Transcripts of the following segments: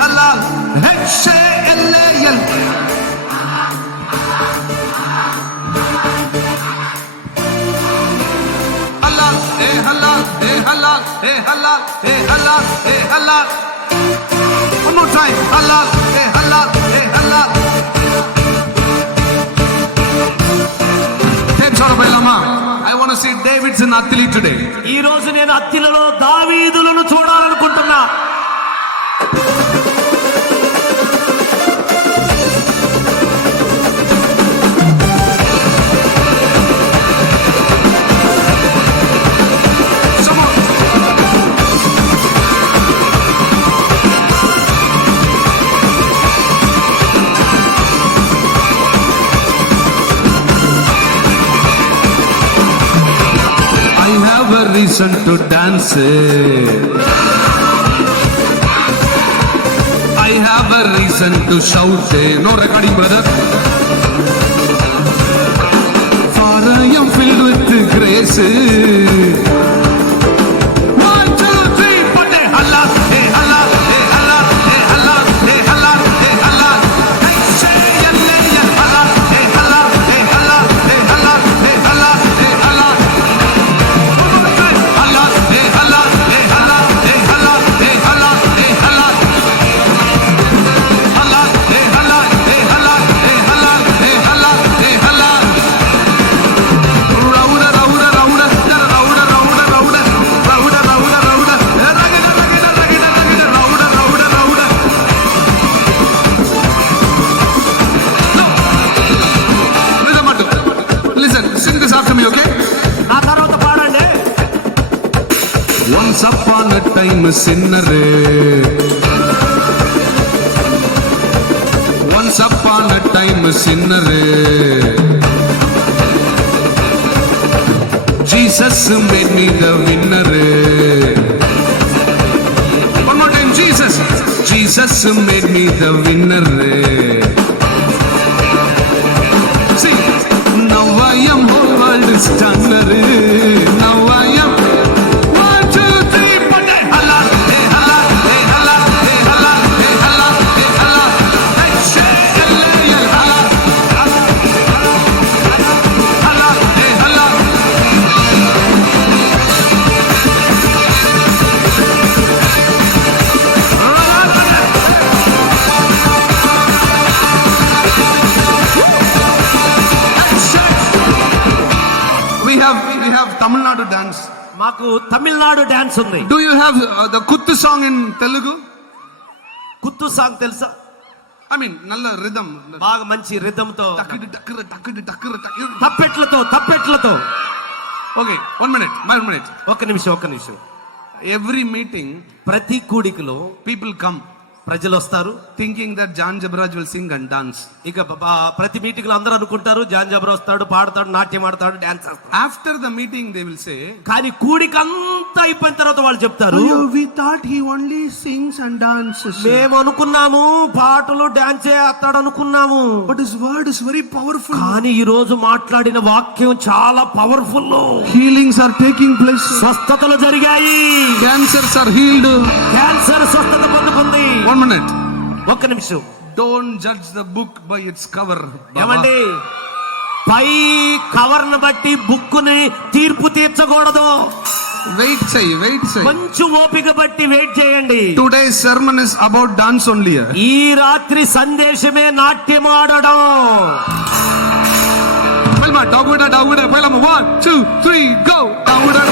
halal, H-A-L-A-L. Halal, halal, halal, halal, halal, halal. One more time, halal, halal, halal. I want to see David's in Attili today. ఈ రోజు నేను అత్తిలలో దావీదులను చూడాలనుకుంటున్నా. Reason to dance. I have a reason to shout. No recording, brother. For I am filled with grace. One, two, three, put it. Allah, hey, Allah, hey, Allah, hey, Allah, hey, Allah, hey, Allah. Hey, say, Allah, Allah, hey, Allah, hey, Allah, hey, Allah, hey, Allah, hey, Allah. Once upon a time a sinner. Once upon a time a sinner. Jesus made me the winner. One more time, Jesus. Jesus made me the winner. See, now I am whole world stunner. Now I am. We have Tamil Nadu dance. మాకు Tamil Nadu dance ఉంది. Do you have the Kuttu song in Telugu? Kuthu song తెలుసా? I mean, నల్ల rhythm. బాగా మంచి rhythm తో. తప్పెట్లతో. Okay, one minute. ఒక్క నిమిషం. Every meeting, ప్రతి కూడికలో people come. ప్రజలు వస్తారు thinking that John Jebaraj will sing and dance. ఇక ప్రతి మీటింగ్ లో అందరూ అనుకుంటారు జాన్ జబరా వస్తాడు, పాడతాడు, నాట్యం ఆడతాడు, డాన్స్ చేస్తాడు. After the meeting they will say, కానీ కూడిక అంతా అయిపోయిన తర్వాత వాళ్ళు చెప్తారు, we thought he only sings and dances. మేము అనుకున్నాము పాటలు డాన్స్ చేస్తాడు అనుకున్నాము. But his word is very powerful. కానీ ఈ రోజు మాట్లాడిన వాక్యం చాలా powerful. Healings are taking place. స్వస్థతలు జరిగాయి. Cancers are healed. క్యాన్సర్ స్వస్థత పొందుకుంది. One minute. ఒక్క నిమిషం. Don't judge the book by its cover. ఏమండి, పై కవర్ ను బట్టి బుక్ ని తీర్పు తీర్చకూడదు. వెయిట్ చేయి. కొంచెం ఓపిక బట్టి వెయిట్ చేయండి. Today's sermon is about dance only. ఈ రాత్రి సందేశమే నాట్యమాడడం. పైలమా డాగుడా పైలమా 1 2 3 go డాగుడా.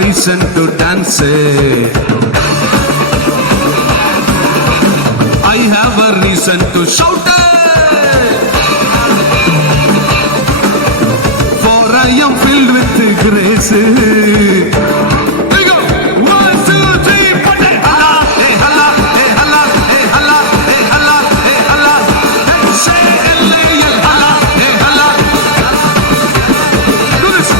Reason to dance. I have a reason to shout. For I am filled with grace. There you go. 1 2 3 put it. Allah, hey Allah, hey Allah, hey Allah, hey Allah, hey Allah. Hey say Allah, hey Allah. Do this.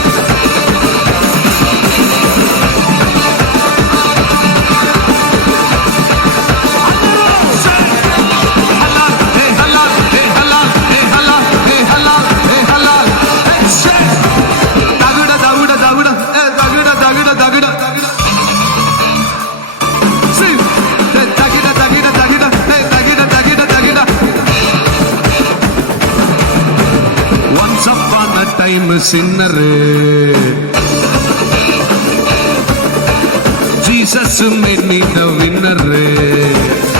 sinner. Jesus made me the winner.